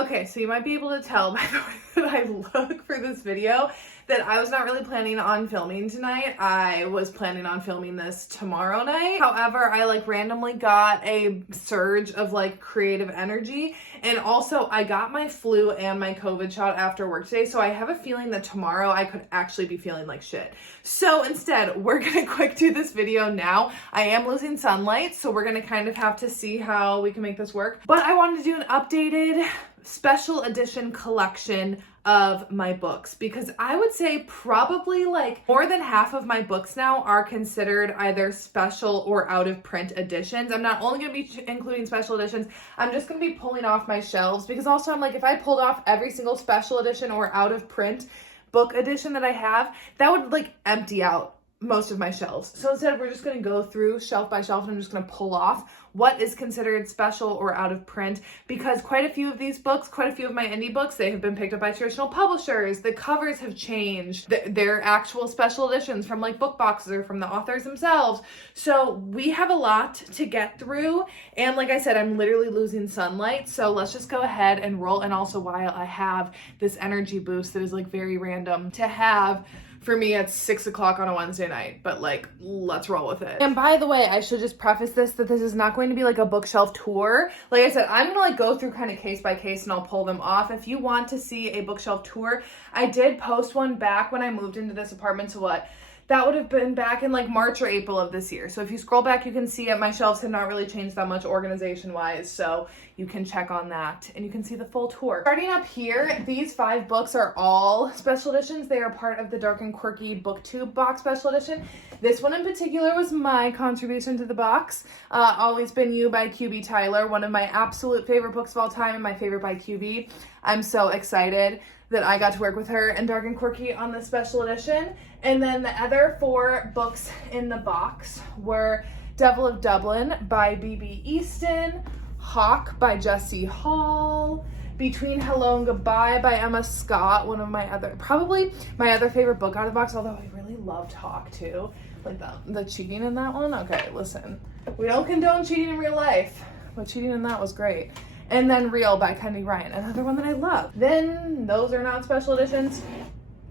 Okay, so you might be able to tell by the way that I look for this video that I was not really planning on filming tonight. I was planning on filming this tomorrow night. However, I like randomly got a surge of like creative energy, and also I got my flu and my COVID shot after work today, so I have a feeling that tomorrow I could actually be feeling like shit. So instead, we're gonna quick do this video now. I am losing sunlight, so we're gonna kind of have to see how we can make this work. But I wanted to do an updated special edition collection of my books, because I would say probably like more than half of my books now are considered either special or out of print editions. I'm not only going to be including special editions, I'm just going to be pulling off my shelves, because also I'm like, if I pulled off every single special edition or out of print book edition that I have, that would like empty out most of my shelves. So instead, we're just going to go through shelf by shelf, and I'm just going to pull off what is considered special or out of print, because quite a few of these books, quite a few of my indie books, they have been picked up by traditional publishers. The covers have changed. They're actual special editions from like book boxes or from the authors themselves. So we have a lot to get through. And like I said, I'm literally losing sunlight. So let's just go ahead and roll. And also, while I have this energy boost that is like very random to have, for me, it's 6 o'clock on a Wednesday night, but like, let's roll with it. And by the way, I should just preface this that this is not going to be like a bookshelf tour. Like I said, I'm gonna like go through kind of case by case and I'll pull them off. If you want to see a bookshelf tour, I did post one back when I moved into this apartment. So what? That would have been back in like March or April of this year. So if you scroll back, you can see it. My shelves have not really changed that much organization-wise, so you can check on that and you can see the full tour. Starting up here, these 5 books are all special editions. They are part of the Dark and Quirky BookTube box special edition. This one in particular was my contribution to the box. Always Been You by QB Tyler, one of my absolute favorite books of all time and my favorite by QB. I'm so excited that I got to work with her and Dark and Quirky on this special edition. And then the other 4 books in the box were Devil of Dublin by B.B. Easton, Hawk by Jessie Hall, Between Hello and Goodbye by Emma Scott, one of my other, probably my other favorite book out of the box, although I really loved Hawk too. Like the cheating in that one. Okay, listen, we don't condone cheating in real life, but cheating in that was great. And then Real by Kennedy Ryan, another one that I love. Then those are not special editions.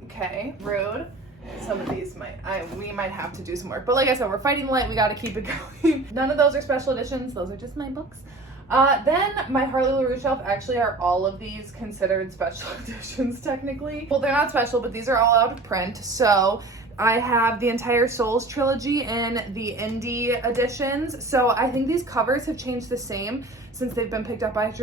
Okay, rude. Some of these we might have to do some work. But like I said, we're fighting light. We got to keep it going. None of those are special editions. Those are just my books. Then my Harley Laroux shelf, actually are all of these considered special editions technically. Well, they're not special, but these are all out of print. So I have the entire Souls trilogy in the indie editions. So I think these covers have changed the same since they've been picked up by a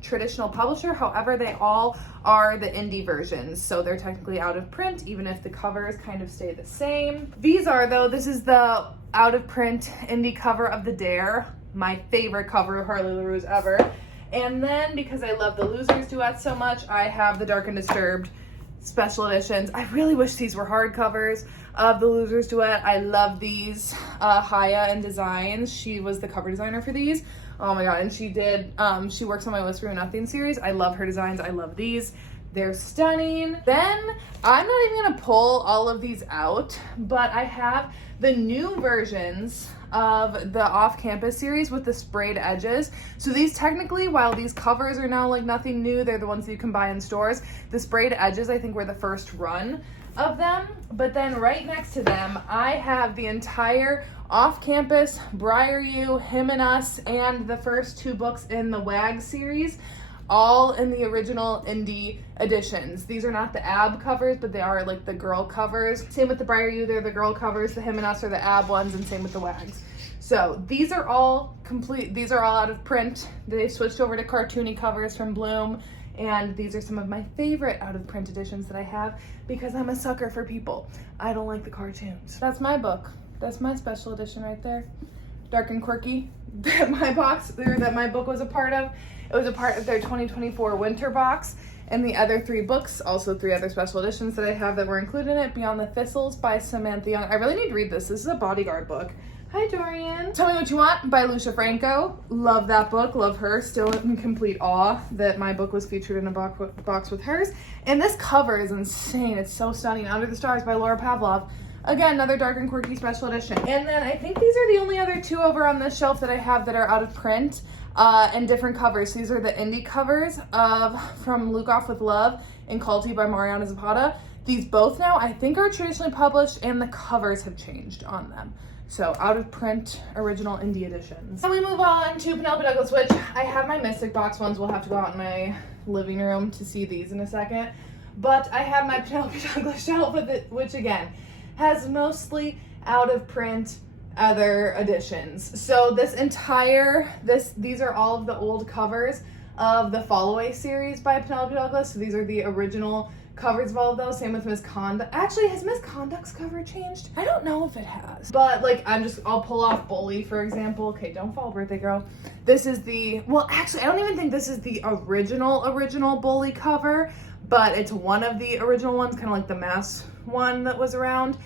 traditional publisher. However, they all are the indie versions, so they're technically out of print, even if the covers kind of stay the same. These are, though, this is the out of print indie cover of The Dare, my favorite cover of Harley Laroux's ever. And then, because I love the Losers duets so much, I have the Dark and Disturbed special editions. I really wish these were hardcovers of the Losers duet. I love these. Haya and Designs, she was the cover designer for these. Oh my god, and she works on my Whisper of Nothing series. I love her designs. I love these. They're stunning. Then, I'm not even gonna pull all of these out, but I have the new versions of the Off-Campus series with the sprayed edges. So these technically, while these covers are now like nothing new, they're the ones that you can buy in stores. The sprayed edges, I think, were the first run of them. But then right next to them, I have the entire Off-Campus, Briar You, Him and Us, and the first 2 books in the WAG series, all in the original indie editions. These are not the AB covers, but they are like the girl covers. Same with the Briar You, they're the girl covers. The Him and Us are the AB ones, and same with the WAGs. So these are all complete. These are all out of print. They switched over to cartoony covers from Bloom. And these are some of my favorite out of print editions that I have, because I'm a sucker for people. I don't like the cartoons. That's my book. That's my special edition right there. Dark and Quirky, that my book was a part of. It was a part of their 2024 winter box. And the other 3 books, also 3 other special editions that I have that were included in it. Beyond the Thistles by Samantha Young. I really need to read this. This is a bodyguard book. Hi, Dorian. Tell Me What You Want by Lucia Franco. Love that book. Love her. Still in complete awe that my book was featured in a box with hers. And this cover is insane. It's so stunning. Under the Stars by Laura Pavlov. Again, another Dark and Quirky special edition. And then I think these are the only other 2 over on this shelf that I have that are out of print. and different covers. So these are the indie covers of From Luke Off with Love and Culty by Mariana Zapata. These both now I think are traditionally published, and the covers have changed on them. So out of print, original indie editions. Then we move on to Penelope Douglas, which I have my Mystic Box ones. We'll have to go out in my living room to see these in a second. But I have my Penelope Douglas shelf, which again has mostly out of print other editions. So these are all of the old covers of the Follow-Away series by Penelope Douglas. So these are the original covers of all of those. Same with Miss Conduct. Actually, has Miss Conduct's cover changed? I don't know if it has. But like, I'll pull off Bully, for example. Okay, don't fall, birthday girl. This is actually, I don't even think this is the original Bully cover, but it's one of the original ones, kind of like the mass one that was around.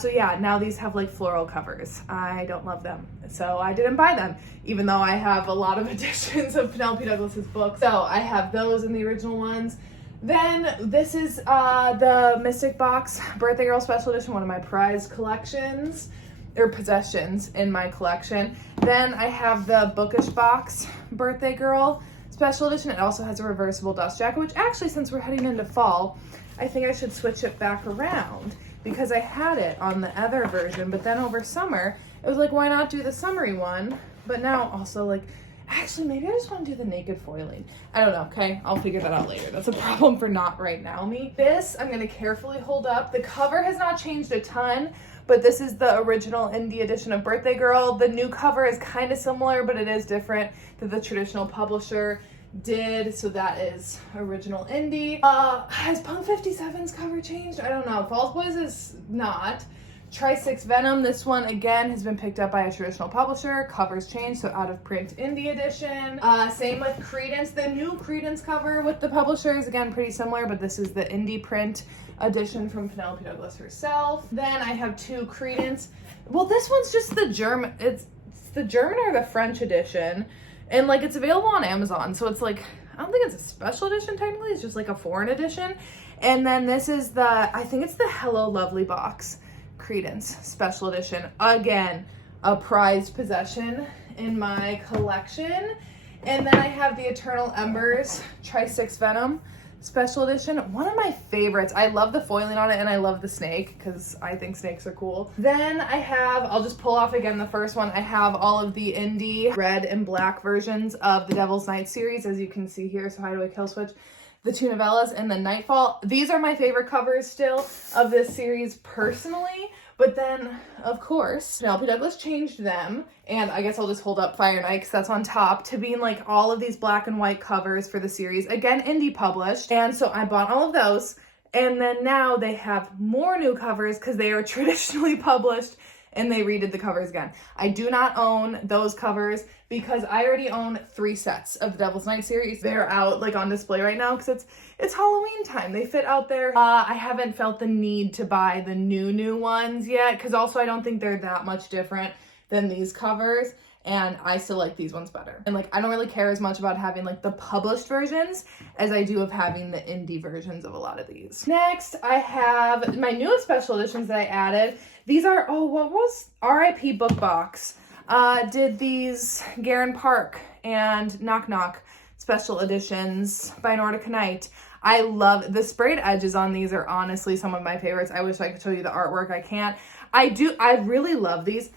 So yeah, now these have like floral covers. I don't love them, so I didn't buy them, even though I have a lot of editions of Penelope Douglas's books. So I have those in the original ones. Then this is the Mystic Box Birthday Girl Special Edition, one of my prized collections, or possessions in my collection. Then I have the Bookish Box Birthday Girl Special Edition. It also has a reversible dust jacket, which actually, since we're heading into fall, I think I should switch it back around, because I had it on the other version, but then over summer, it was like, why not do the summery one? But now also like, actually, maybe I just want to do the naked foiling. I don't know, okay? I'll figure that out later. That's a problem for not right now me. This, I'm going to carefully hold up. The cover has not changed a ton, but this is the original indie edition of Birthday Girl. The new cover is kind of similar, but it is different than the traditional publisher did, so that is original indie. Has Punk 57's cover changed? I don't know. False Boys is not. Tri-Six Venom, this one again has been picked up by a traditional publisher. Covers changed, so out of print indie edition. Same with Credence. The new Credence cover with the publisher is again pretty similar, but this is the indie print edition from Penelope Douglas herself. Then I have two Credence. Well, this one's just the German. It's the German or the French edition. And like, it's available on Amazon, so it's like, I don't think it's a special edition technically, it's just like a foreign edition. And then this is I think it's the Hello Lovely Box Credence Special Edition. Again, a prized possession in my collection. And then I have the Eternal Embers Tri-Six Venom Special Edition. One of my favorites. I love the foiling on it, and I love the snake because I think snakes are cool. Then I have, I'll just pull off again the first one. I have all of the indie red and black versions of the Devil's Night series, as you can see here. So Hideaway Kill Switch, the two novellas, and then Nightfall. These are my favorite covers still of this series personally. But then, of course, Penelope Douglas changed them, and I guess I'll just hold up Fire Night because that's on top, to being like all of these black and white covers for the series. Again, indie published, and so I bought all of those, and then now they have more new covers because they are traditionally published, and they redid the covers again. I do not own those covers because I already own 3 sets of the Devil's Night series. They're out like on display right now because it's Halloween time. They fit out there. I haven't felt the need to buy the new ones yet because also I don't think they're that much different than these covers, and I still like these ones better. And like, I don't really care as much about having like the published versions as I do of having the indie versions of a lot of these. Next, I have my newest special editions that I added. These are, what was RIP Book Box. Did these Garen Park and Knock Knock special editions by Nordica Night. I love the sprayed edges on these are honestly some of my favorites. I wish I could show you the artwork. I can't. I really love these.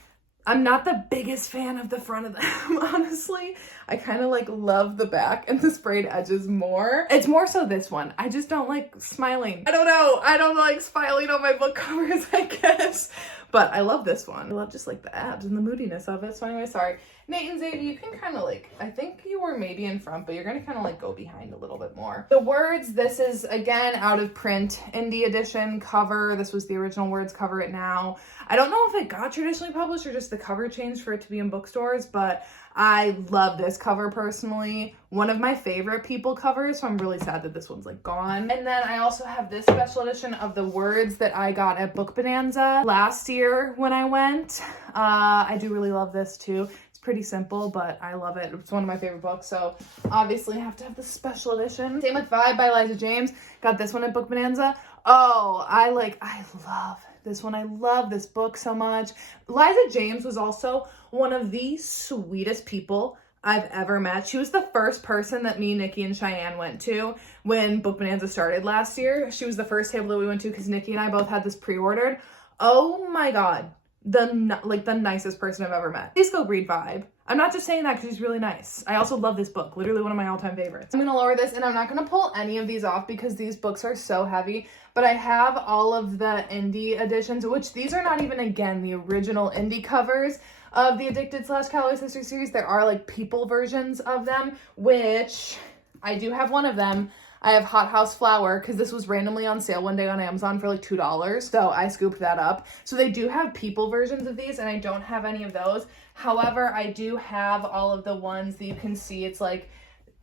I'm not the biggest fan of the front of them, honestly. I kind of like love the back and the sprayed edges more. It's more so this one. I just don't like smiling. I don't know. I don't like smiling on my book covers, I guess. But I love this one. I love just like the abs and the moodiness of it. So anyway, sorry. Nate and Zadie, you can kind of like, I think you were maybe in front, but you're going to kind of like go behind a little bit more. The Words, this is again out of print, indie edition cover. This was the original Words cover it now. I don't know if it got traditionally published or just the cover changed for it to be in bookstores, but I love this cover personally. One of my favorite People covers, so I'm really sad that this one's like gone. And then I also have this special edition of the Words that I got at Book Bonanza last year when I went. I do really love this too. It's pretty simple, but I love it. It's one of my favorite books, so obviously I have to have the special edition. Same with Vibe by Liza James. Got this one at Book Bonanza. Oh, I love this one. I love this book so much. Liza James was also one of the sweetest people I've ever met. She was the first person that me, Nikki, and Cheyenne went to when Book Bonanza started last year. She was the first table that we went to because Nikki and I both had this pre-ordered. Oh my God. The nicest person I've ever met. Please go read Vibe. I'm not just saying that because he's really nice. I also love this book. Literally one of my all-time favorites. I'm going to lower this, and I'm not going to pull any of these off because these books are so heavy. But I have all of the indie editions, which these are not even, again, the original indie covers of the Addicted/Calloway Sisters series. There are like people versions of them, which I do have one of them. I have Hot House Flower because this was randomly on sale one day on Amazon for like $2. So I scooped that up. So they do have people versions of these, and I don't have any of those. However, I do have all of the ones that you can see. It's like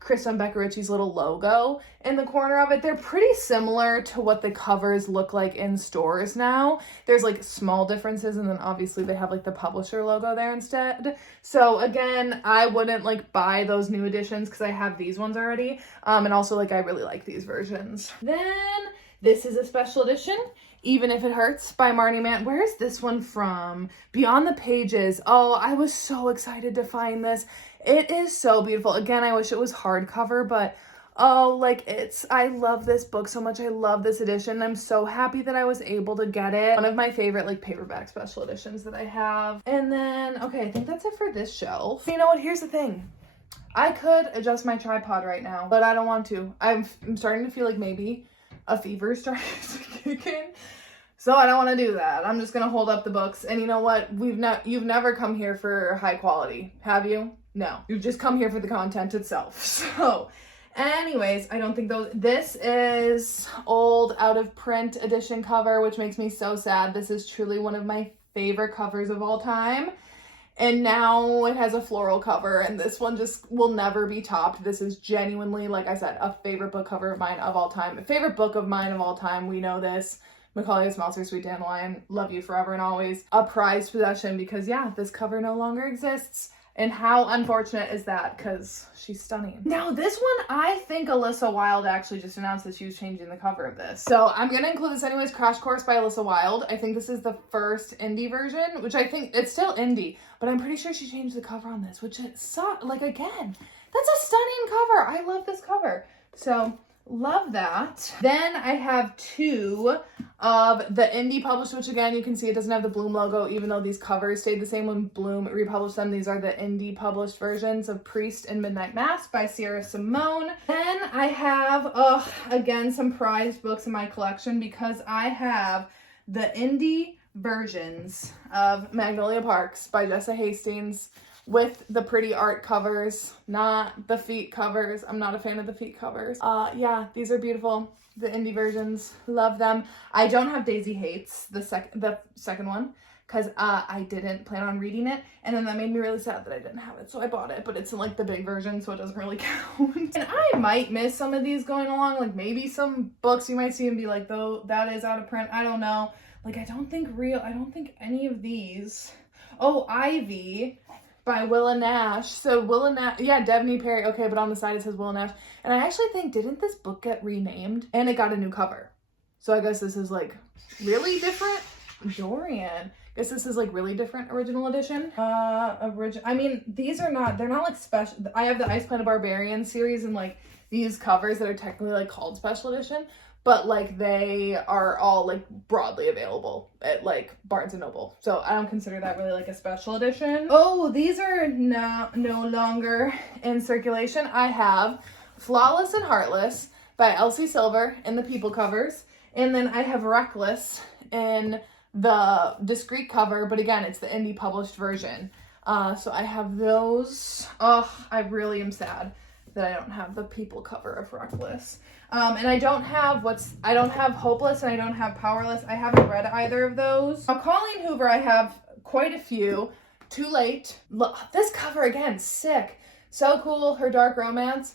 Kristen Beccarucci's little logo in the corner of it. They're pretty similar to what the covers look like in stores now. There's like small differences, and then obviously they have like the publisher logo there instead. So again, I wouldn't like buy those new editions because I have these ones already. And also like I really like these versions. Then this is a special edition, Even If It Hurts by Marnie Mann. Where is this one from? Beyond the Pages. Oh, I was so excited to find this. It is so beautiful. Again, I wish it was hardcover, but oh, like I love this book so much. I love this edition. I'm so happy that I was able to get it. One of my favorite like paperback special editions that I have. And then, okay, I think that's it for this shelf. You know what? Here's the thing. I could adjust my tripod right now, but I don't want to. I'm starting to feel like maybe a fever is starting to kick in. So I don't want to do that. I'm just going to hold up the books. And you know what? You've never come here for high quality, have you? No. You've just come here for the content itself. So anyways, I don't think this is old out of print edition cover, which makes me so sad. This is truly one of my favorite covers of all time. And now it has a floral cover, and this one just will never be topped. This is genuinely, like I said, a favorite book cover of mine of all time. A favorite book of mine of all time. We know this. Macaulay Smelser, Sweet Dandelion, love you forever and always. A prized possession because, yeah, this cover no longer exists. And how unfortunate is that? Because she's stunning. Now, this one, I think Alyssa Wilde actually just announced that she was changing the cover of this. So I'm going to include this anyways. Crash Course by Alyssa Wilde. I think this is the first indie version, which I think it's still indie. But I'm pretty sure she changed the cover on this, which is, like, again, that's a stunning cover. I love this cover. So love that. Then I have two of the indie published, which again, you can see it doesn't have the Bloom logo, even though these covers stayed the same when Bloom republished them. These are the indie published versions of Priest and Midnight Mass by Sierra Simone. Then I have, again, some prized books in my collection because I have the indie versions of Magnolia Parks by Jessa Hastings, with the pretty art covers, not the feet covers. I'm not a fan of the feet covers. Yeah, these are beautiful. The indie versions, love them. I don't have Daisy Hates, the second one, because I didn't plan on reading it, and then that made me really sad that I didn't have it, so I bought it, but it's in like the big version, so it doesn't really count. And I might miss some of these going along, like maybe some books you might see and be like, though, that is out of print. I don't know. Like, I don't think any of these. Oh, Ivy by Willa Nash. So Willa Nash, yeah, Devney Perry. Okay, but on the side it says Willa Nash. And I actually think, didn't this book get renamed? And it got a new cover. So I guess this is like really different. Dorian. I guess this is like really different original edition. I mean, they're not like special. I have the Ice Planet Barbarian series and like these covers that are technically like called special edition. But like they are all like broadly available at like Barnes & Noble. So I don't consider that really like a special edition. Oh, these are no longer in circulation. I have Flawless and Heartless by Elsie Silver in the people covers. And then I have Reckless in the discreet cover, but again, it's the indie published version. So I have those. Oh, I really am sad that I don't have the people cover of Reckless. And I don't have Hopeless and I don't have Powerless. I haven't read either of those. Now, Colleen Hoover, I have quite a few. Too Late. Look, this cover again, sick. So cool, her dark romance.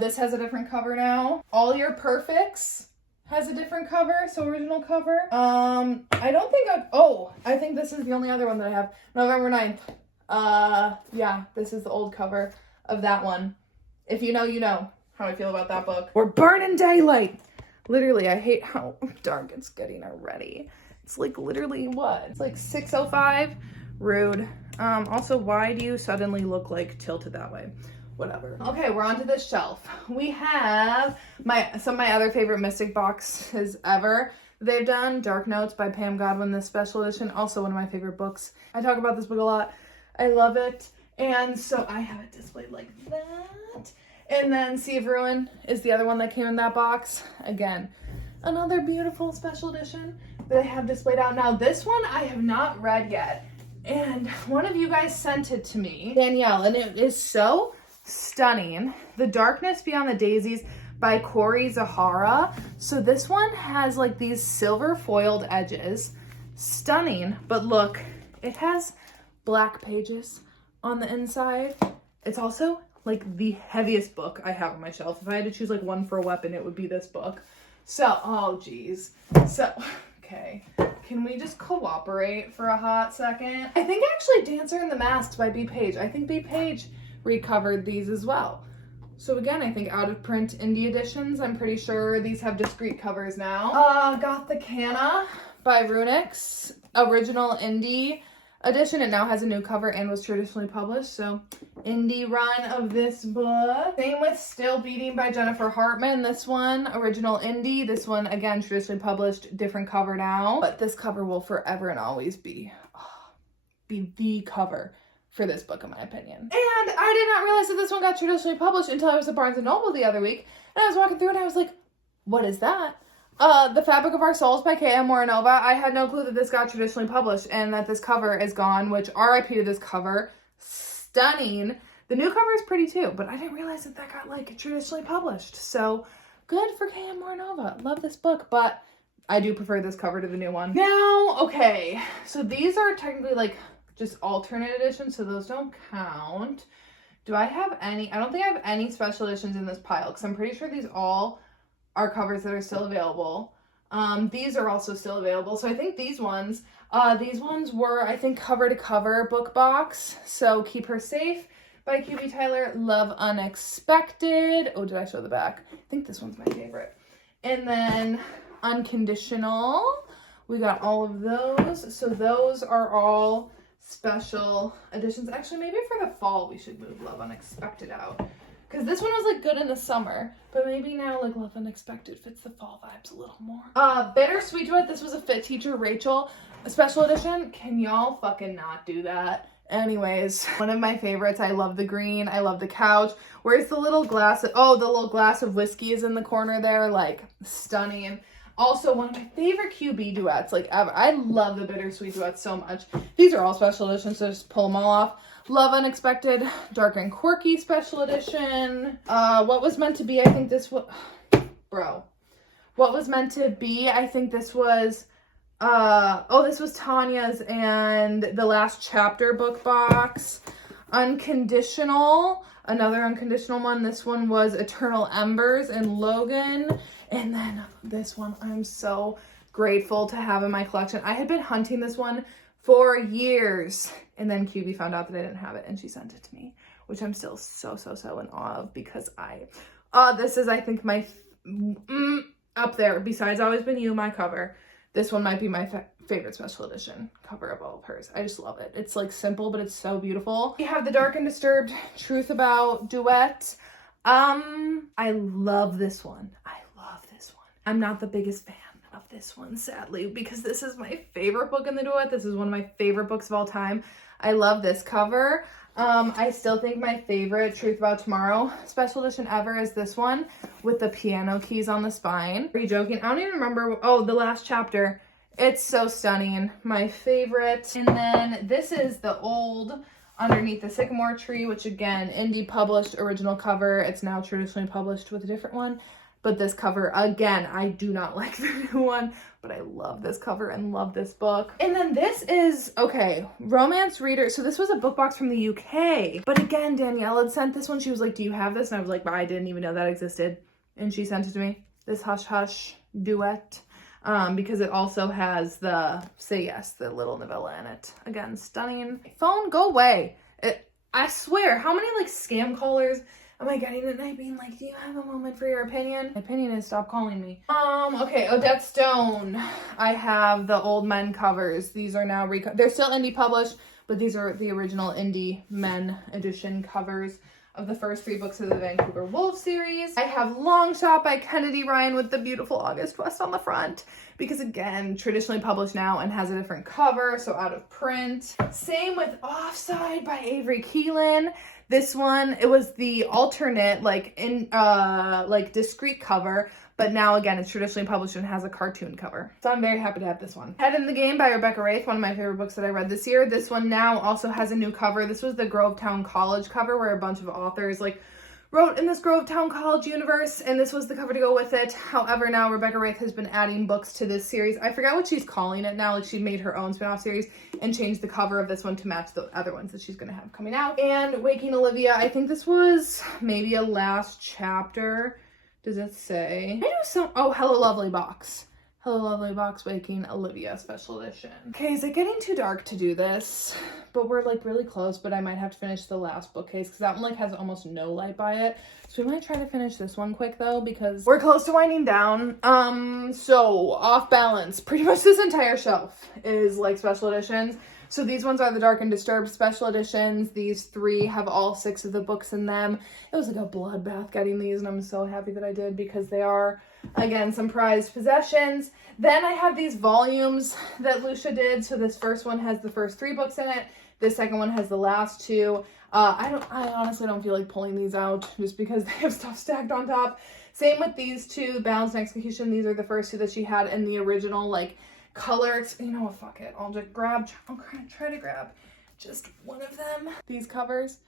This has a different cover now. All Your Perfects has a different cover, so original cover. I think this is the only other one that I have. November 9th. Yeah, this is the old cover of that one. If you know, you know how I feel about that book. We're burning daylight. Literally, I hate how dark it's getting already. It's like literally what? It's like 6:05. Rude. Also, why do you suddenly look like tilted that way? Whatever. Okay, we're onto this shelf. We have some of my other favorite Mystic boxes ever. They've done Dark Notes by Pam Godwin, this special edition. Also one of my favorite books. I talk about this book a lot. I love it. And so I have it displayed like that. And then Sea of Ruin is the other one that came in that box. Again, another beautiful special edition that I have displayed out. Now this one I have not read yet. And one of you guys sent it to me, Danielle, and it is so stunning. The Darkness Beyond the Daisies by Corey Zahara. So this one has like these silver foiled edges. Stunning, but look, it has black pages on the inside. It's also like the heaviest book I have on my shelf. If I had to choose like one for a weapon, it would be this book. So, oh geez. So, okay. Can we just cooperate for a hot second? I think actually Dancer in the Masks by B. Page. I think B. Page recovered these as well. So again, I think out of print indie editions. I'm pretty sure these have discrete covers now. Gothicana by Runix, original indie edition. It now has a new cover and was traditionally published. So indie run of this book. Same with Still Beating by Jennifer Hartman. This one, original indie. This one, again, traditionally published, different cover now. But this cover will forever and always be the cover for this book, in my opinion. And I did not realize that this one got traditionally published until I was at Barnes & Noble the other week. And I was walking through and I was like, what is that? The Fabric of Our Souls by K.M. Moranova. I had no clue that this got traditionally published and that this cover is gone, which RIP to this cover. Stunning. The new cover is pretty too, but I didn't realize that that got like traditionally published. So good for K.M. Moranova. Love this book, but I do prefer this cover to the new one. Now, okay, so these are technically like just alternate editions, so those don't count. Do I have any? I don't think I have any special editions in this pile because I'm pretty sure these all are covers that are still available. These are also still available. So I think these ones were, I think, cover to cover book box. So Keep Her Safe by QB Tyler, Love Unexpected. Oh, did I show the back? I think this one's my favorite. And then Unconditional. We got all of those. So those are all special editions. Actually, maybe for the fall we should move Love Unexpected out. Because this one was like good in the summer, but maybe now like Love Unexpected fits the fall vibes a little more. Bittersweet Duet. This was a Fit Teacher Rachel special edition. Can y'all fucking not do that? Anyways, one of my favorites. I love the green. I love the couch. Where's the little glass? The little glass of whiskey is in the corner there. Like, stunning. Also, one of my favorite QB duets, like ever. I love the Bittersweet Duets so much. These are all special editions, so just pull them all off. Love Unexpected, Dark and Quirky special edition. What Was Meant to Be, I think this was... Bro. What Was Meant to Be, I think this was... this was Tanya's and the Last Chapter book box. Unconditional, another Unconditional one. This one was Eternal Embers and Logan. And then this one I'm so grateful to have in my collection. I had been hunting this one for years. And then QB found out that I didn't have it and she sent it to me, which I'm still so in awe of because this is, I think, my, up there, besides Always Been You, my cover. This one might be my favorite special edition cover of all of hers. I just love it. It's like simple, but it's so beautiful. We have the Dark and Disturbed Truth About Duet. I love this one. I'm not the biggest fan of this one, sadly, because this is my favorite book in the duet. This is one of my favorite books of all time. I love this cover. I still think my favorite Truth About Tomorrow special edition ever is this one with the piano keys on the spine. Are you joking? I don't even remember. Oh, The Last Chapter. It's so stunning. My favorite. And then this is the old Underneath the Sycamore Tree, which again, indie published, original cover. It's now traditionally published with a different one. But this cover, again, I do not like the new one, but I love this cover and love this book. And then this is, okay, Romance Reader. So this was a book box from the UK. But again, Danielle had sent this one. She was like, do you have this? And I was like, I didn't even know that existed. And she sent it to me. This Hush Hush duet. Because it also has the Say Yes, the little novella in it. Again, stunning. Phone, go away. I swear, how many like scam callers am I getting at night being like, do you have a moment for your opinion? My opinion is stop calling me. Okay, Odette Stone. I have the Old Men covers. These are now they're still indie published, but but these are the original indie men edition covers of the first 3 books of the Vancouver Wolf series. I have Long Shot by Kennedy Ryan with the beautiful August West on the front, because again, traditionally published now and has a different cover, so out of print. Same with Offside by Avery Keelan. This one, it was the alternate, like discreet cover, but now again, it's traditionally published and has a cartoon cover. So I'm very happy to have this one. Head in the Game by Rebecca Raith, one of my favorite books that I read this year. This one now also has a new cover. This was the Grovetown College cover where a bunch of authors wrote in this Grovetown College universe, and this was the cover to go with it. However, now Rebecca Raith has been adding books to this series. I forgot what she's calling it now. Like, she made her own spin-off series and changed the cover of this one to match the other ones that she's going to have coming out. And Waking Olivia, I think this was maybe a last chapter. Does it say? I know some, oh, Hello Lovely Box. Hello Lovely Box, Waking Olivia special edition. Okay, is it getting too dark to do this? But we're like really close, but I might have to finish the last bookcase because that one like has almost no light by it. So we might try to finish this one quick though, because we're close to winding down. So Off Balance, pretty much this entire shelf is like special editions. So these ones are the Dark and Disturbed special editions. These 3 have all 6 of the books in them. It was like a bloodbath getting these, and I'm so happy that I did because they are, again, some prized possessions. Then I have these volumes that Lucia did. So this first one has the first 3 books in it. This second one has the last 2. I honestly don't feel like pulling these out just because they have stuff stacked on top. Same with these 2, Balance and Execution. These are the first 2 that she had in the original, like, color. You know what, fuck it. I'll try to grab just one of them. These covers,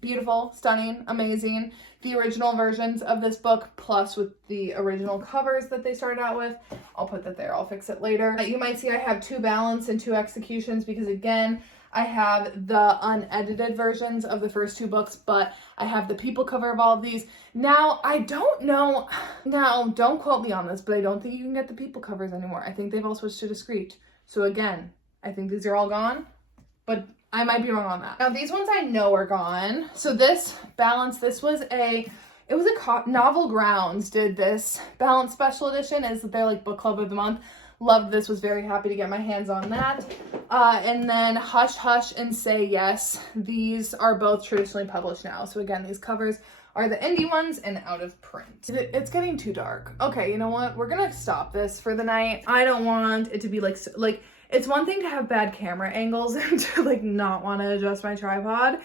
beautiful, stunning, amazing. The original versions of this book, plus with the original covers that they started out with. I'll put that there. I'll fix it later. You might see I have 2 Balance and 2 Executions because, again, I have the unedited versions of the first 2 books, but I have the people cover of all of these. Now, I don't know, now don't quote me on this, but I don't think you can get the people covers anymore. I think they've all switched to discreet. So again, I think these are all gone, but I might be wrong on that. Now, these ones I know are gone. So this Balance, this was Novel Grounds did this Balance special edition as their like book club of the month. Loved this, was very happy to get my hands on that. And then Hush Hush and Say Yes. These are both traditionally published now. So again, these covers are the indie ones and out of print. It's getting too dark. Okay, you know what? We're gonna stop this for the night. I don't want it to be like it's one thing to have bad camera angles and to like not want to adjust my tripod.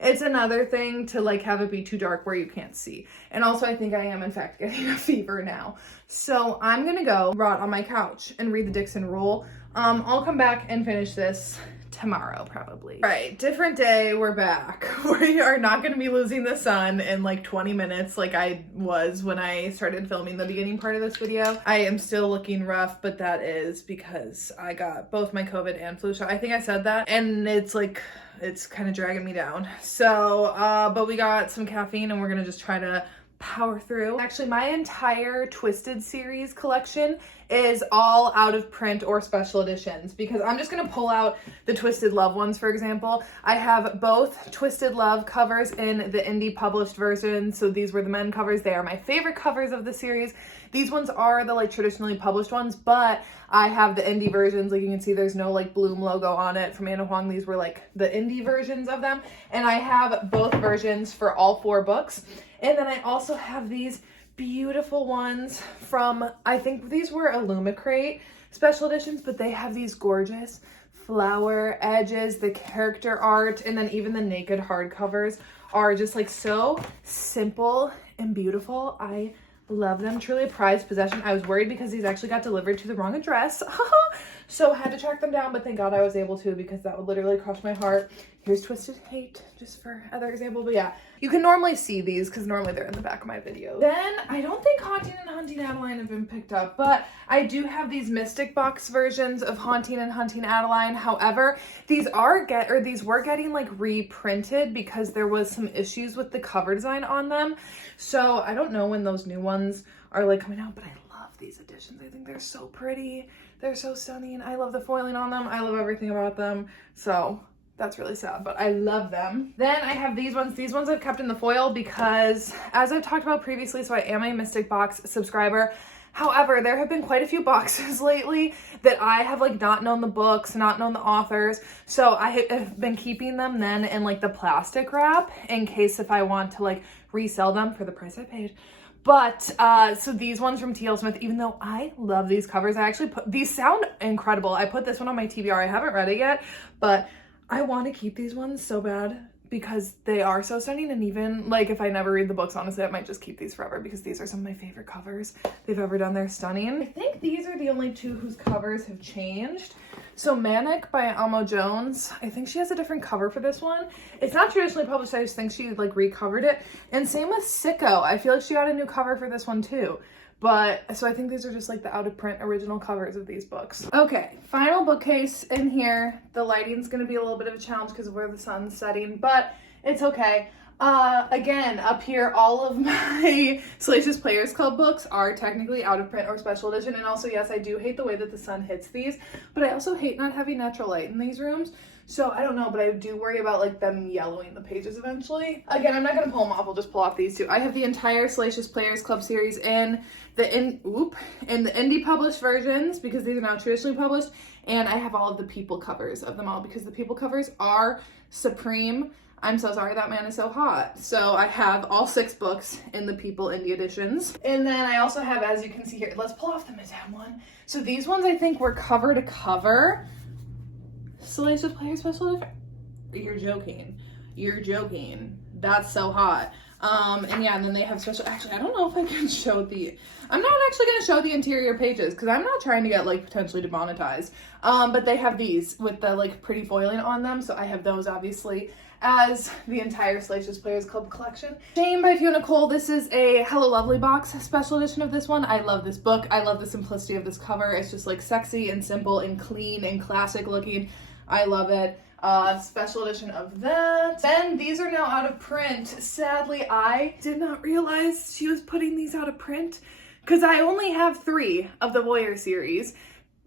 It's another thing to like have it be too dark where you can't see. And also I think I am in fact getting a fever now. So I'm gonna go rot on my couch and read the Dixon Rule. I'll come back and finish this tomorrow probably. Right, different day, we're back. We are not gonna be losing the sun in like 20 minutes like I was when I started filming the beginning part of this video. I am still looking rough, but that is because I got both my COVID and flu shot. I think I said that, and it's like, it's kind of dragging me down. So, but we got some caffeine and we're gonna just try to power through. Actually, my entire Twisted series collection is all out of print or special editions because I'm just gonna pull out the Twisted Love ones, for example. I have both Twisted Love covers in the indie published version. So these were the men covers. They are my favorite covers of the series. These ones are the like traditionally published ones, but I have the indie versions. Like you can see there's no like Bloom logo on it from Anna Huang. These were like the indie versions of them. And I have both versions for all 4 books. And then I also have these beautiful ones from, I think these were Illumicrate special editions, but they have these gorgeous flower edges, the character art, and then even the naked hardcovers are just like so simple and beautiful. I love them. Truly a prized possession. I was worried because these actually got delivered to the wrong address. So I had to track them down, but thank God I was able to because that would literally crush my heart. Here's Twisted Hate, just for other example. But yeah, you can normally see these because normally they're in the back of my video. Then I don't think Haunting and Hunting Adeline have been picked up, but I do have these Mystic Box versions of Haunting and Hunting Adeline. However, these were getting like reprinted because there was some issues with the cover design on them. So I don't know when those new ones are like coming out, but I love these editions. I think they're so pretty. They're so stunning. I love the foiling on them. I love everything about them. So that's really sad, but I love them. Then I have these ones. These ones I've kept in the foil because, as I've talked about previously, so I am a Mystic Box subscriber. However, there have been quite a few boxes lately that I have like not known the books, not known the authors. So I have been keeping them then in like the plastic wrap in case if I want to like resell them for the price I paid. But, so these ones from T.L. Smith, even though I love these covers, I actually these sound incredible. I put this one on my TBR. I haven't read it yet, but I want to keep these ones so bad because they are so stunning. And even like if I never read the books, honestly, I might just keep these forever because these are some of my favorite covers they've ever done. They're stunning. I think these are the only two whose covers have changed. So Manic by Amo Jones, I think she has a different cover for this one. It's not traditionally published, I just think she like recovered it. And same with Sicko. I feel like she got a new cover for this one too. But, so I think these are just like the out of print original covers of these books. Okay, final bookcase in here. The lighting's gonna be a little bit of a challenge because of where the sun's setting, but it's okay. Again, up here, all of my Salacious Players Club books are technically out of print or special edition. And also, yes, I do hate the way that the sun hits these, but I also hate not having natural light in these rooms. So I don't know, but I do worry about like them yellowing the pages eventually. Again, I'm not gonna pull them off, I'll just pull off these two. I have the entire Salacious Players Club series in the indie published versions because these are now traditionally published, and I have all of the people covers of them all because the people covers are supreme. I'm so sorry that man is so hot. So I have all 6 books in the People Indie editions. And then I also have, as you can see here, let's pull off the Madame one. So these ones I think were cover to cover. Salacious Players Special Edition. You're joking. You're joking. That's so hot. And yeah, and then they have special, actually, I don't know if I can show I'm not actually going to show the interior pages because I'm not trying to get like potentially demonetized. But they have these with the like pretty foiling on them. So I have those obviously as the entire Salacious Players Club collection. Shame by Fiona Cole. This is a Hello Lovely box special edition of this one. I love this book. I love the simplicity of this cover. It's just like sexy and simple and clean and classic looking. I love it. Special edition of that. Then these are now out of print. Sadly, I did not realize she was putting these out of print because I only have 3 of the Voyeur series.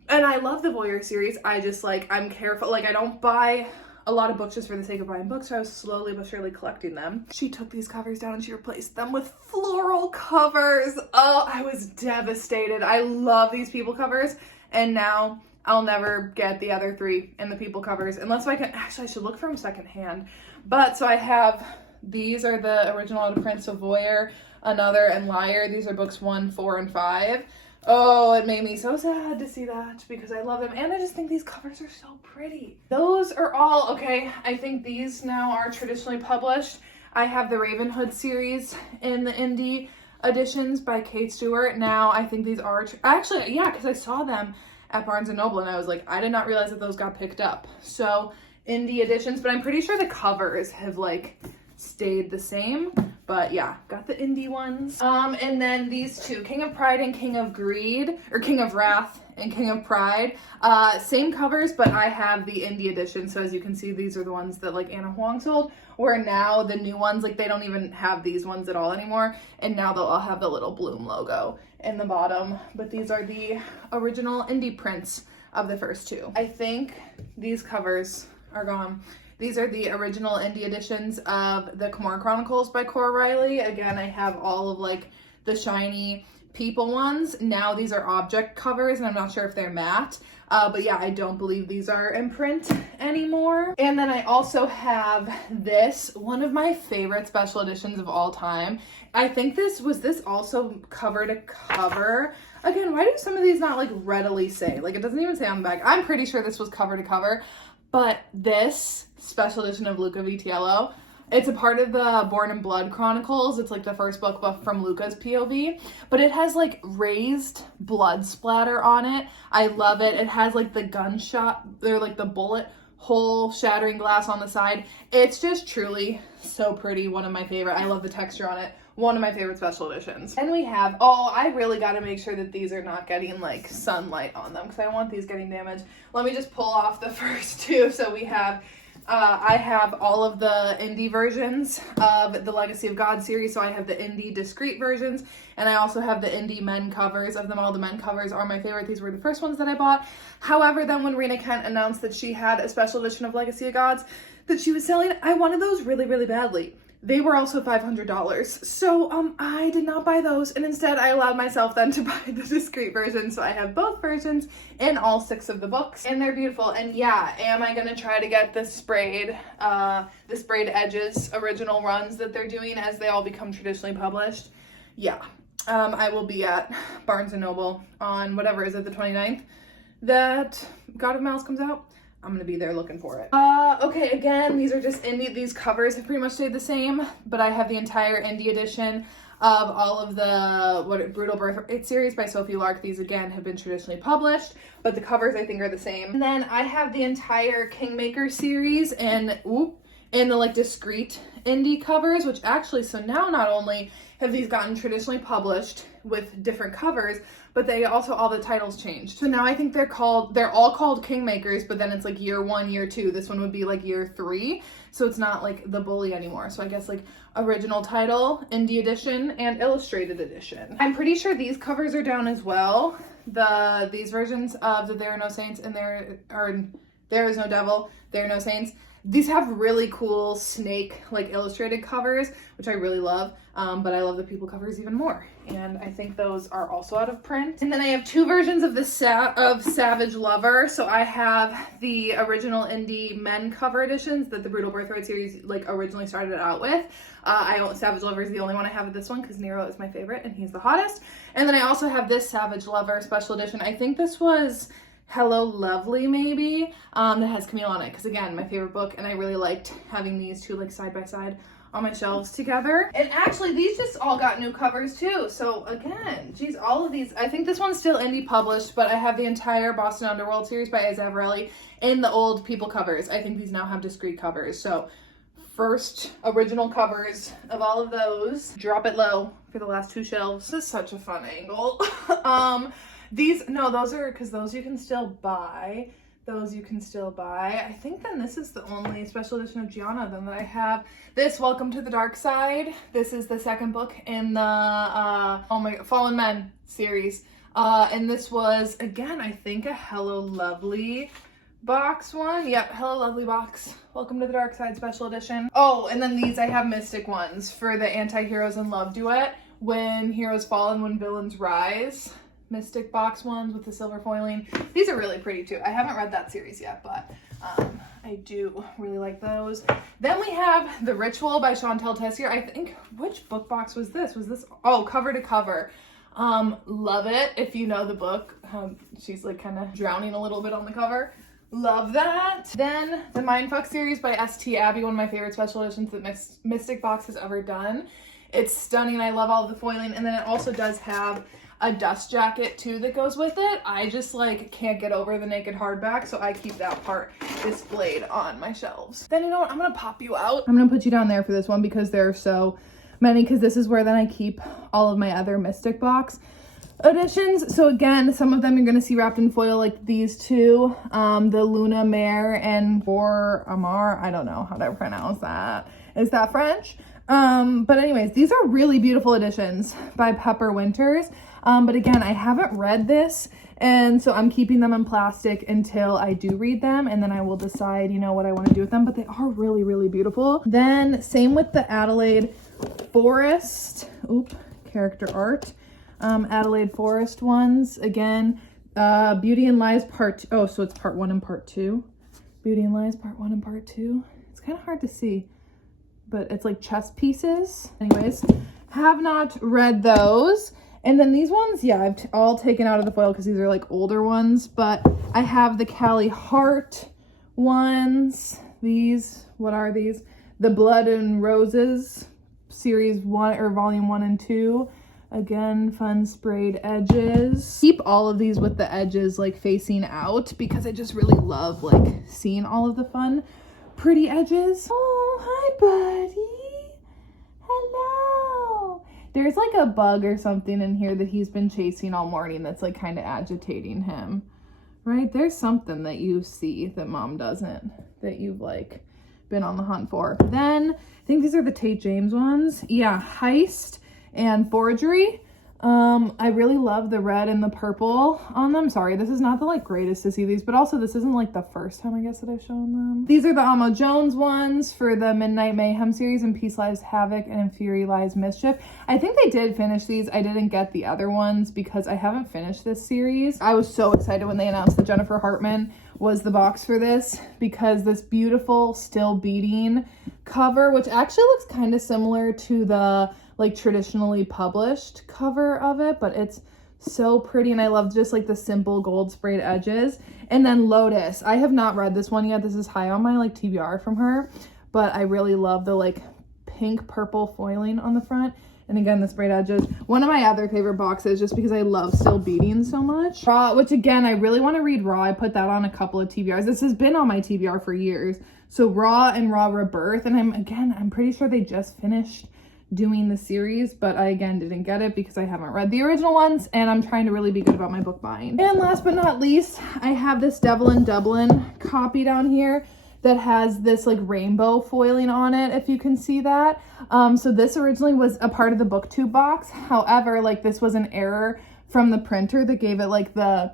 And I love the Voyeur series. I just like, I'm careful. Like I don't buy a lot of books just for the sake of buying books, so I was slowly but surely collecting them. She took these covers down and she replaced them with floral covers. Oh, I was devastated. I love these people covers, and now I'll never get the other 3 in the people covers unless I can, actually I should look for them secondhand. But so I have, these are the original out of print, so Voyeur, Another, and Liar. These are books 1, 4, and 5. Oh, it made me so sad to see that because I love them. And I just think these covers are so pretty. Those are all, okay, I think these now are traditionally published. I have the Ravenhood series in the indie editions by Kate Stewart. Now I think these are, actually, yeah, because I saw them at Barnes & Noble and I was like, I did not realize that those got picked up. So indie editions, but I'm pretty sure the covers have like stayed the same. But yeah, got the indie ones. And then these two, King of Pride and King of Greed, or King of Wrath and King of Pride. Same covers, but I have the indie edition. So as you can see, these are the ones that like Anna Huang sold, where now the new ones, like they don't even have these ones at all anymore. And now they'll all have the little Bloom logo in the bottom. But these are the original indie prints of the first 2. I think these covers are gone. These are the original indie editions of the Kimura Chronicles by Cora Riley. Again, I have all of like the shiny people ones. Now these are object covers and I'm not sure if they're matte. But yeah, I don't believe these are in print anymore. And then I also have this, one of my favorite special editions of all time. I think this also cover to cover. Again, why do some of these not like readily say? Like it doesn't even say on the back. I'm pretty sure this was cover to cover. But this special edition of Luca Vitiello, it's a part of the Born in Blood Chronicles. It's like the first book from Luca's POV, but it has like raised blood splatter on it. I love it. It has like the gunshot, or like the bullet hole shattering glass on the side. It's just truly so pretty. One of my favorite. I love the texture on it. One of my favorite special editions. And we have, oh, I really got to make sure that these are not getting like sunlight on them because I don't want these getting damaged. Let me just pull off the first 2. So we have, I have all of the indie versions of the Legacy of God series. So I have the indie discreet versions, and I also have the indie men covers of them all. The men covers are my favorite. These were the first ones that I bought. However, then when Rena Kent announced that she had a special edition of Legacy of Gods that she was selling, I wanted those really, really badly. They were also $500. So I did not buy those, and instead I allowed myself then to buy the discreet version. So I have both versions in all 6 of the books, and they're beautiful. And yeah, am I gonna try to get the sprayed edges original runs that they're doing as they all become traditionally published? Yeah. I will be at Barnes & Noble on whatever, is it the 29th that God of Mouse comes out? I'm gonna be there looking for it. Okay, again, these are just indie. These covers have pretty much stayed the same, but I have the entire indie edition of all of the Brutal Birthright series by Sophie Lark. These again have been traditionally published, but the covers I think are the same. And then I have the entire Kingmaker series and the like discreet indie covers, which actually, so now not only have these gotten traditionally published with different covers, but they also, all the titles changed. So now I think they're all called Kingmakers, but then it's like year 1, year 2. This one would be like year 3. So it's not like The Bully anymore. So I guess like original title, indie edition, and illustrated edition. I'm pretty sure these covers are down as well. These versions of the There Are No Saints and There Is No Devil, There Are No Saints. These have really cool snake like illustrated covers, which I really love, but I love the people covers even more. And I think those are also out of print. And then I have 2 versions of Savage Lover. So I have the original indie men cover editions that the Brutal Birthright series like originally started out with. I own Savage Lover is the only one I have of this one because Nero is my favorite and he's the hottest. And then I also have this Savage Lover special edition. I think this was Hello Lovely maybe, that has Camille on it, because again, my favorite book, and I really liked having these 2 like side by side on my shelves together. And actually these just all got new covers too, so again, geez, all of these, I think this one's still indie published, but I have the entire Boston Underworld series by Azavarelli in the old people covers. I think these now have discreet covers, so first original covers of all of those. Drop it low for the last 2 shelves. This is such a fun angle. Those are, because those you can still buy. I think then this is the only special edition of Gianna then that I have. This, Welcome to the Dark Side. This is the 2nd book in the Fallen Men series. And this was, again, I think a Hello Lovely box one. Yep, Hello Lovely box. Welcome to the Dark Side special edition. Oh, and then these I have Mystic ones for the Anti-Heroes in Love duet. When heroes fall and when villains rise. Mystic box ones with the silver foiling. These are really pretty too. I haven't read that series yet, but I do really like those. Then we have The Ritual by Chantal Tessier. I think, which book box was this? Oh, cover to cover. Love it. If you know the book, she's like kind of drowning a little bit on the cover. Love that. Then the Mindfuck series by S.T. Abbey, one of my favorite special editions that Mystic Box has ever done. It's stunning. I love all of the foiling. And then it also does have a dust jacket too that goes with it. I just like can't get over the naked hardback, so I keep that part displayed on my shelves. Then you know what, I'm gonna pop you out. I'm gonna put you down there for this one because there are so many, because this is where then I keep all of my other Mystic Box editions. So again, some of them you're gonna see wrapped in foil, like these 2, the Luna Mare and For Amar. I don't know how to pronounce that. Is that French? But anyways, these are really beautiful editions by Pepper Winters. But again, I haven't read this, and so I'm keeping them in plastic until I do read them, and then I will decide, you know, what I want to do with them, but they are really, really beautiful. Then same with the Adelaide Forest, character art, Adelaide Forest ones. Again, Beauty and Lies part 2. Oh, so it's part 1 and part 2. Beauty and Lies part 1 and part 2. It's kind of hard to see, but it's like chess pieces. Anyways, have not read those. And then these ones, yeah, I've all taken out of the foil because these are like older ones, but I have the Callie Hart ones. These, what are these? The Blood and Roses series 1 or volume 1 and 2. Again, fun sprayed edges. Keep all of these with the edges like facing out because I just really love like seeing all of the fun, pretty edges. Oh, hi, buddy. Hello. There's like a bug or something in here that he's been chasing all morning that's like kind of agitating him, right? There's something that you see that mom doesn't, that you've like been on the hunt for. Then I think these are the Tate James ones. Yeah, Heist and Forgery. I really love the red and the purple on them. Sorry, this is not the like greatest to see these, but also this isn't like the first time I guess that I've shown them. These are the Amo Jones ones for the Midnight Mayhem series and Peace Lies Havoc and in Fury Lies Mischief. I think they did finish these. I didn't get the other ones because I haven't finished this series. I was so excited when they announced that Jennifer Hartman was the box for this because this beautiful Still Beating cover, which actually looks kind of similar to the like traditionally published cover of it, but it's so pretty and I love just like the simple gold sprayed edges. And then Lotus, I have not read this one yet. This is high on my like TBR from her, but I really love the like pink purple foiling on the front. And again, the sprayed edges. One of my other favorite boxes, just because I love Still Beating so much. Raw, which again, I really want to read Raw. I put that on a couple of TBRs. This has been on my TBR for years. So Raw and Raw Rebirth. And I'm pretty sure they just finished doing the series, but I again didn't get it because I haven't read the original ones and I'm trying to really be good about my book buying. And last but not least, I have this Devil in Dublin copy down here that has this like rainbow foiling on it, if you can see that. So this originally was a part of the BookTube box. However, like this was an error from the printer that gave it like the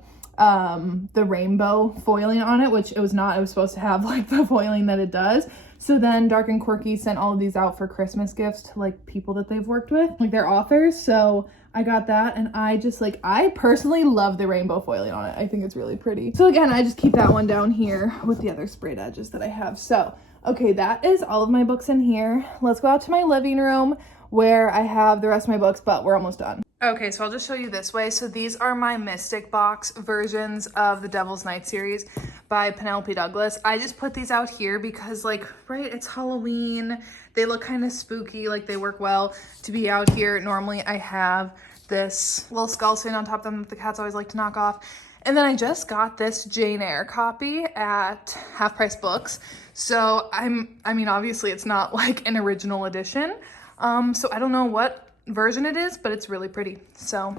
rainbow foiling on it, which it was not. It was supposed to have like the foiling that it does. So then Dark and Quirky sent all of these out for Christmas gifts to like people that they've worked with, like their authors. So I got that and I just like, I personally love the rainbow foiling on it. I think it's really pretty. So again, I just keep that one down here with the other sprayed edges that I have. So, okay, that is all of my books in here. Let's go out to my living room where I have the rest of my books, but we're almost done. Okay, so I'll just show you this way. So these are my Mystic Box versions of the Devil's Night series by Penelope Douglas. I just put these out here because like, right, it's Halloween. They look kind of spooky, like they work well to be out here. Normally I have this little skull sitting on top of them that the cats always like to knock off. And then I just got this Jane Eyre copy at Half Price Books. So I mean, obviously it's not like an original edition. So I don't know what version it is, but it's really pretty. So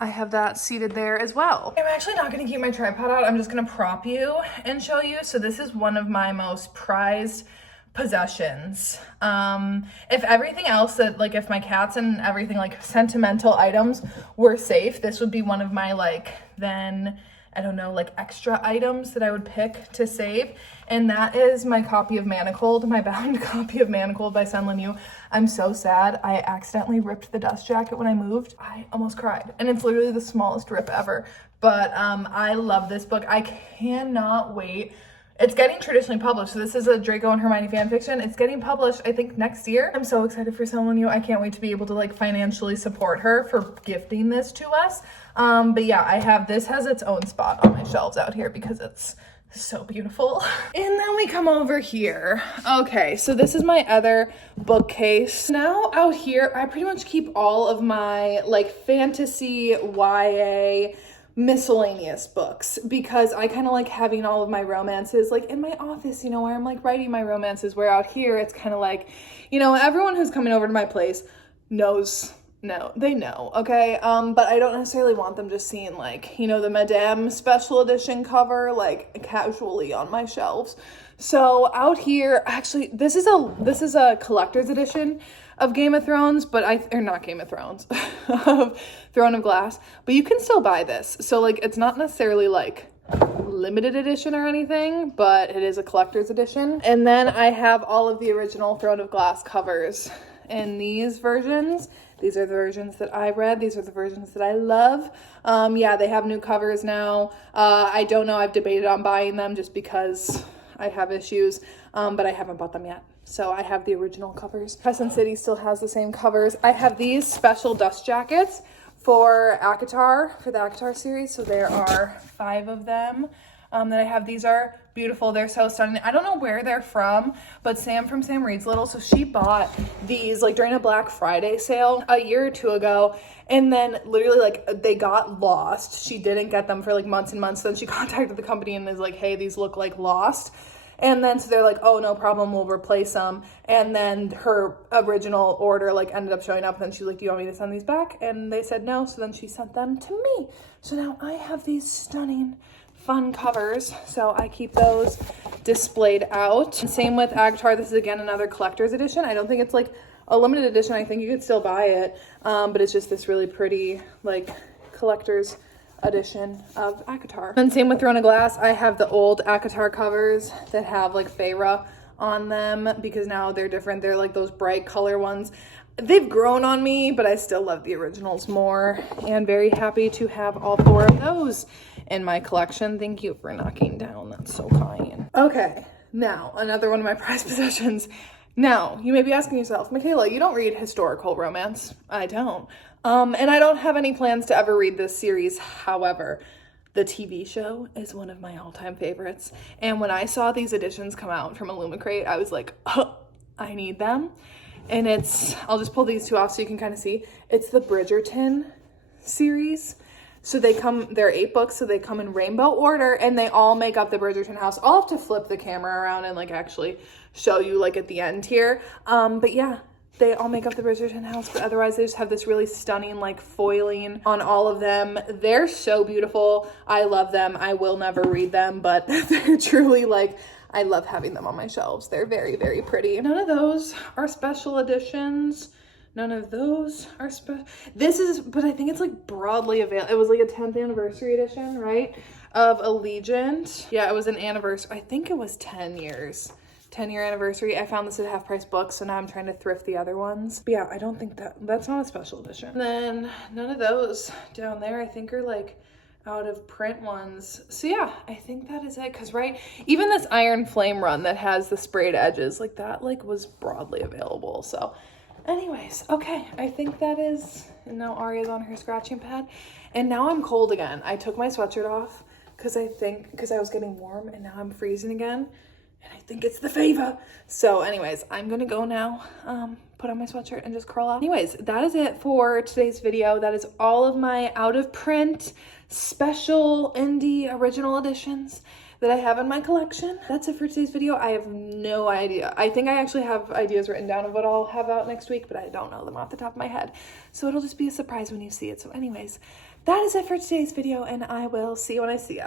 I have that seated there as well. I'm actually not going to keep my tripod out. I'm just going to prop you and show you. So this is one of my most prized possessions. If everything else that like, if my cats and everything like sentimental items were safe, this would be one of my like, then I don't know, like extra items that I would pick to save. And that is my copy of Manacled, my bound copy of Manacled by Sen Lin Yu. I'm so sad. I accidentally ripped the dust jacket when I moved. I almost cried. And it's literally the smallest rip ever. But I love this book. I cannot wait. It's getting traditionally published. So this is a Draco and Hermione fan fiction. It's getting published, I think, next year. I'm so excited for Sen Lin Yu. I can't wait to be able to like financially support her for gifting this to us. But yeah, this has its own spot on my shelves out here because it's so beautiful. And then we come over here. Okay, so this is my other bookcase. Now out here, I pretty much keep all of my like fantasy, YA, miscellaneous books because I kind of like having all of my romances like in my office, you know, where I'm like writing my romances, where out here it's kind of like, you know, everyone who's coming over to my place knows. No, they know, okay? But I don't necessarily want them just seeing like, you know, the Madame special edition cover like casually on my shelves. So out here, actually, this is a collector's edition of Game of Thrones, but or not Game of Thrones, of Throne of Glass, but you can still buy this. So like, it's not necessarily like limited edition or anything, but it is a collector's edition. And then I have all of the original Throne of Glass covers in these versions. These are the versions that I read. These are the versions that I love. Yeah, they have new covers now. I don't know. I've debated on buying them just because I have issues, but I haven't bought them yet. So I have the original covers. Crescent City still has the same covers. I have these special dust jackets for ACOTAR, for the ACOTAR series. So there are 5 of them that I have. These are beautiful. They're so stunning. I don't know where they're from, but Sam from Sam Reads Little, so she bought these like during a Black Friday sale a year or 2 ago, and then literally like they got lost. She didn't get them for like months and months. Then she contacted the company and is like, hey, these look like lost. And then so they're like, oh, no problem, we'll replace them. And then her original order like ended up showing up, and then she's like, do you want me to send these back? And they said no, so then she sent them to me. So now I have these stunning fun covers, so I keep those displayed out. And same with ACOTAR. This is again another collector's edition. I don't think it's like a limited edition. I think you could still buy it, but it's just this really pretty, like, collector's edition of ACOTAR. And same with Throne of Glass. I have the old ACOTAR covers that have, like, Feyre on them because now they're different. They're, like, those bright color ones. They've grown on me, but I still love the originals more, and very happy to have all 4 of those in my collection. Thank you for knocking down. That's so kind. Okay, now another one of my prized possessions. Now, you may be asking yourself, Michaela, you don't read historical romance. I don't. And I don't have any plans to ever read this series. However, the TV show is one of my all-time favorites. And when I saw these editions come out from Illumicrate, I was like, oh, I need them. And it's, I'll just pull these 2 off so you can kind of see. It's the Bridgerton series. So they're 8 books, so they come in rainbow order, and they all make up the Bridgerton house. I'll have to flip the camera around and, like, actually show you, like, at the end here. But yeah, they all make up the Bridgerton house, but otherwise they just have this really stunning, like, foiling on all of them. They're so beautiful. I love them. I will never read them, but they're truly, like, I love having them on my shelves. They're very, very pretty. None of those are special editions. None of those are special. This is, but I think it's, like, broadly available. It was, like, a 10th anniversary edition, right? Of Allegiant. Yeah, it was an anniversary. I think it was 10 years. 10-year anniversary. I found this at Half Price Books, so now I'm trying to thrift the other ones. But yeah, I don't think that's not a special edition. And then none of those down there I think are, like, out of print ones. So yeah, I think that is it. Because right, even this Iron Flame run that has the sprayed edges, like, that, like, was broadly available. So anyways, okay, I think that is, and now Aria's on her scratching pad, and now I'm cold again. I took my sweatshirt off because I was getting warm, and now I'm freezing again, and I think it's the fever. So anyways, I'm gonna go now, put on my sweatshirt and just curl up. Anyways, that is it for today's video. That is all of my out of print, special, indie, original editions that I have in my collection. That's it for today's video. I have no idea. I think I actually have ideas written down of what I'll have out next week, but I don't know them off the top of my head. So it'll just be a surprise when you see it. So anyways, that is it for today's video, and I will see you when I see ya.